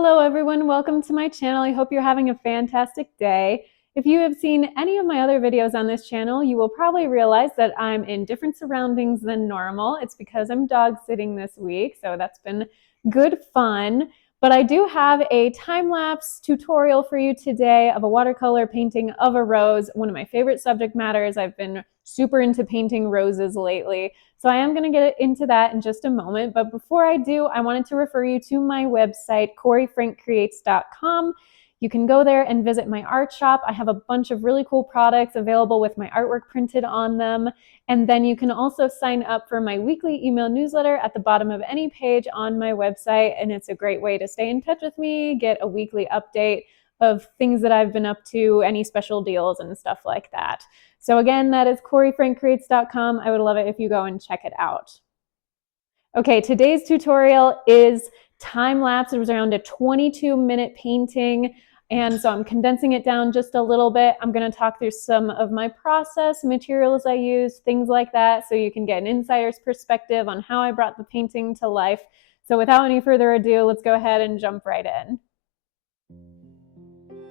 Hello everyone, welcome to my channel. I hope you're having a fantastic day. If you have seen any of my other videos on this channel, you will probably realize that I'm in different surroundings than normal. It's because I'm dog sitting this week, so that's been good fun. But I do have a time-lapse tutorial for you today of a watercolor painting of a rose, one of my favorite subject matters. I've been super into painting roses lately. So I am going to get into that in just a moment. But before I do, I wanted to refer you to my website, CoreyFrankCreates.com. You can go there and visit my art shop. I have a bunch of really cool products available with my artwork printed on them. And then you can also sign up for my weekly email newsletter at the bottom of any page on my website. And it's a great way to stay in touch with me, get a weekly update of things that I've been up to, any special deals and stuff like that. So again, that is CoreyFrankCreates.com. I would love it if you go and check it out. Okay, today's tutorial is time-lapse. It was around a 22-minute painting, and so I'm condensing it down just a little bit. I'm going to talk through some of my process, materials I use, things like that, so you can get an insider's perspective on how I brought the painting to life. So without any further ado, let's go ahead and jump right in.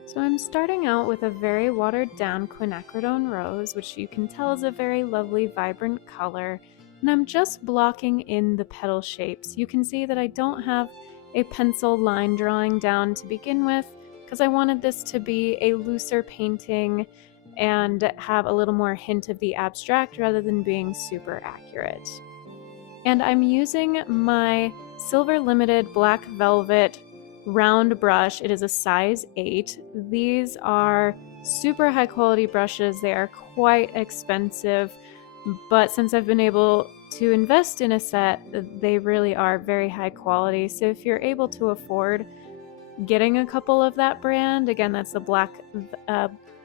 So I'm starting out with a very watered down quinacridone rose, which you can tell is a very lovely, vibrant color. And I'm just blocking in the petal shapes. You can see that I don't have a pencil line drawing down to begin with, because I wanted this to be a looser painting and have a little more hint of the abstract rather than being super accurate. And I'm using my Silver Limited Black Velvet round brush. It is a size 8. These are super high quality brushes. They are quite expensive, but since I've been able to invest in a set, they really are very high quality. So if you're able to afford getting a couple of that brand, again, that's the Black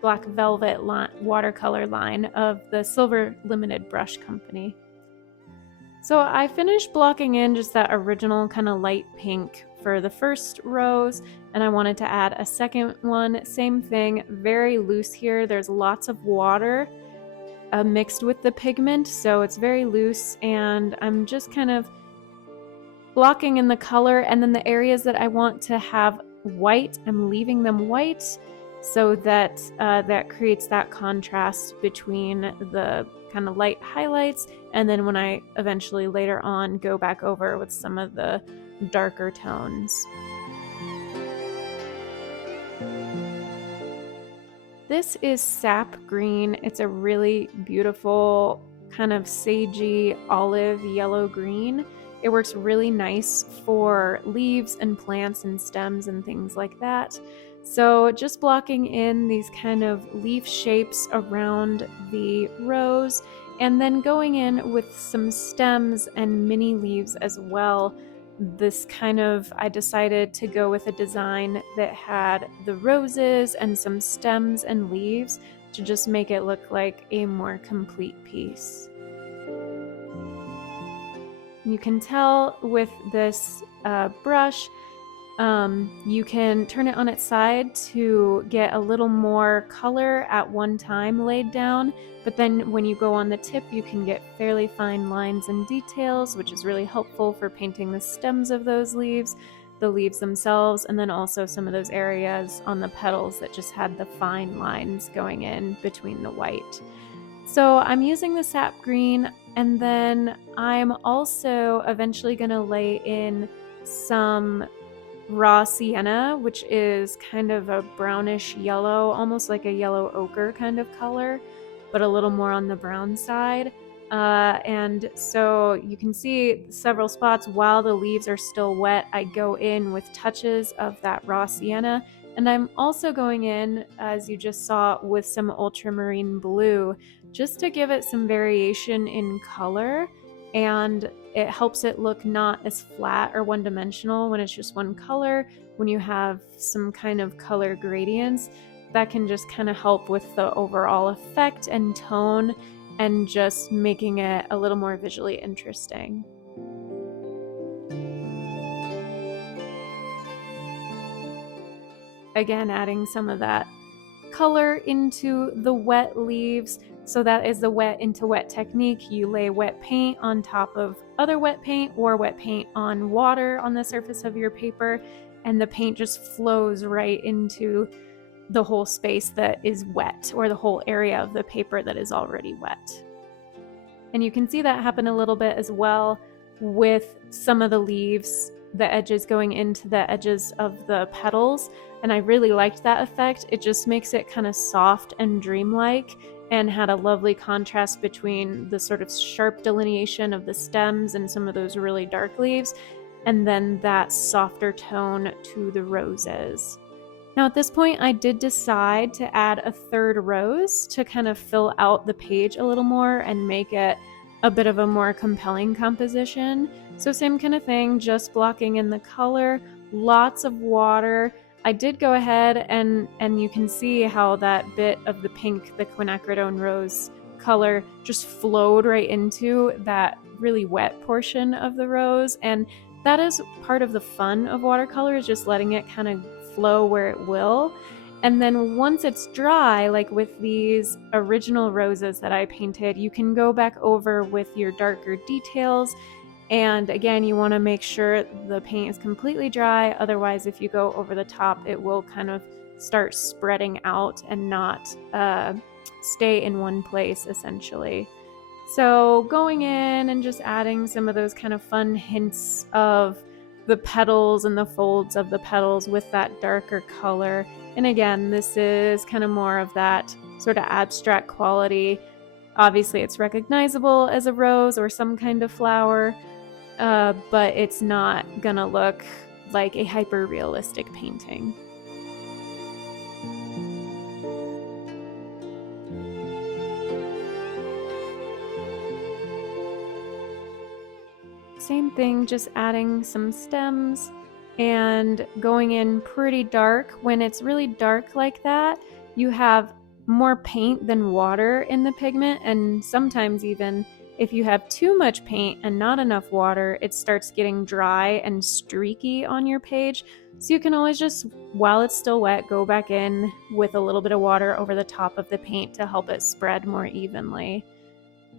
Velvet watercolor line of the Silver Limited Brush Company. So I finished blocking in just that original kind of light pink for the first rose, and I wanted to add a second one. Same thing, very loose here. There's lots of water mixed with the pigment, so it's very loose, and I'm just kind of blocking in the color, and then the areas that I want to have white, I'm leaving them white so that that creates that contrast between the kind of light highlights, and then when I eventually later on go back over with some of the darker tones. This is sap green. It's a really beautiful kind of sagey olive yellow green. It works really nice for leaves and plants and stems and things like that. So just blocking in these kind of leaf shapes around the rose, and then going in with some stems and mini leaves as well. This kind of, I decided to go with a design that had the roses and some stems and leaves to just make it look like a more complete piece. You can tell with this brush, you can turn it on its side to get a little more color at one time laid down, but then when you go on the tip, you can get fairly fine lines and details, which is really helpful for painting the stems of those leaves, the leaves themselves, and then also some of those areas on the petals that just had the fine lines going in between the white. So I'm using the sap green, and then I'm also eventually going to lay in some raw sienna, which is kind of a brownish yellow, almost like a yellow ochre kind of color, but a little more on the brown side. And so you can see several spots while the leaves are still wet, I go in with touches of that raw sienna. And I'm also going in, as you just saw, with some ultramarine blue, just to give it some variation in color, and it helps it look not as flat or one-dimensional when it's just one color. When you have some kind of color gradients, that can just kind of help with the overall effect and tone, and just making it a little more visually interesting. Again, adding some of that color into the wet leaves. So that is the wet into wet technique. You lay wet paint on top of other wet paint or wet paint on water on the surface of your paper, and the paint just flows right into the whole space that is wet, or the whole area of the paper that is already wet. And you can see that happen a little bit as well with some of the leaves, the edges going into the edges of the petals. And I really liked that effect. It just makes it kind of soft and dreamlike, and had a lovely contrast between the sort of sharp delineation of the stems and some of those really dark leaves, and then that softer tone to the roses. Now at this point, I did decide to add a third rose to kind of fill out the page a little more and make it a bit of a more compelling composition. So same kind of thing, just blocking in the color, lots of water. I did go ahead and you can see how that bit of the pink, the quinacridone rose color, just flowed right into that really wet portion of the rose. And that is part of the fun of watercolor, is just letting it kind of flow where it will. And then once it's dry, like with these original roses that I painted, you can go back over with your darker details. And again, you want to make sure the paint is completely dry. Otherwise, if you go over the top, it will kind of start spreading out and not stay in one place, essentially. So going in and just adding some of those kind of fun hints of the petals and the folds of the petals with that darker color. And again, this is kind of more of that sort of abstract quality. Obviously, it's recognizable as a rose or some kind of flower, but it's not gonna look like a hyper-realistic painting. Same thing, just adding some stems and going in pretty dark. When it's really dark like that, you have more paint than water in the pigment, and sometimes even if you have too much paint and not enough water, it starts getting dry and streaky on your page. So you can always just, while it's still wet, go back in with a little bit of water over the top of the paint to help it spread more evenly.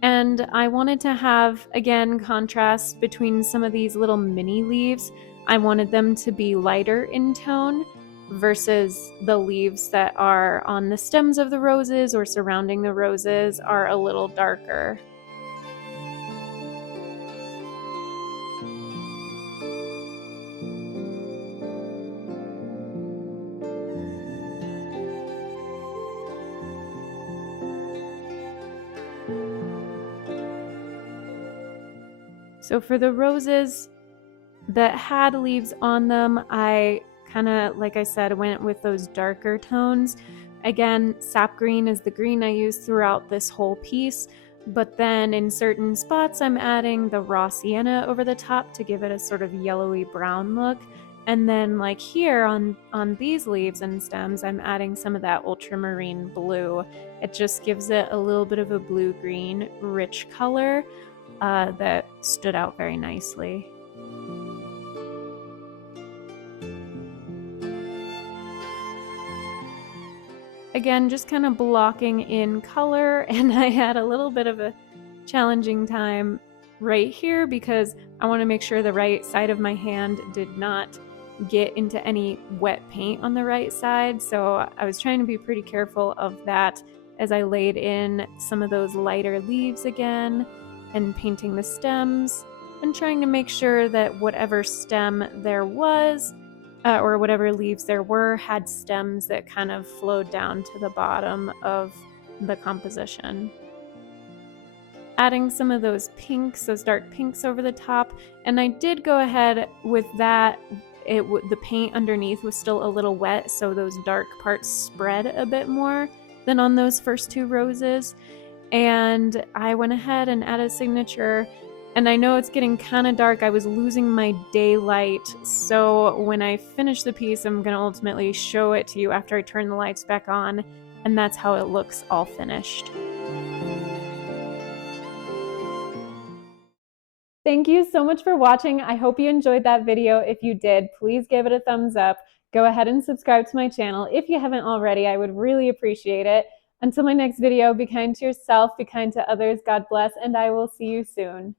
And I wanted to have, again, contrast between some of these little mini leaves. I wanted them to be lighter in tone versus the leaves that are on the stems of the roses or surrounding the roses are a little darker. So for the roses that had leaves on them, I kind of, like I said, went with those darker tones. Again, sap green is the green I use throughout this whole piece, but then in certain spots I'm adding the raw sienna over the top to give it a sort of yellowy brown look. And then like here on these leaves and stems, I'm adding some of that ultramarine blue. It just gives it a little bit of a blue-green rich color that stood out very nicely. Again, just kind of blocking in color, and I had a little bit of a challenging time right here because I want to make sure the right side of my hand did not get into any wet paint on the right side. So I was trying to be pretty careful of that as I laid in some of those lighter leaves again and painting the stems and trying to make sure that whatever stem there was or whatever leaves there were had stems that kind of flowed down to the bottom of the composition. Adding some of those pinks, those dark pinks over the top, and I did go ahead with that. The paint underneath was still a little wet, so those dark parts spread a bit more than on those first two roses. And I went ahead and added a signature, and I know it's getting kind of dark. I was losing my daylight, so when I finish the piece, I'm going to ultimately show it to you after I turn the lights back on, and that's how it looks all finished. Thank you so much for watching. I hope you enjoyed that video. If you did, please give it a thumbs up. Go ahead and subscribe to my channel if you haven't already. I would really appreciate it. Until my next video, be kind to yourself, be kind to others, God bless, and I will see you soon.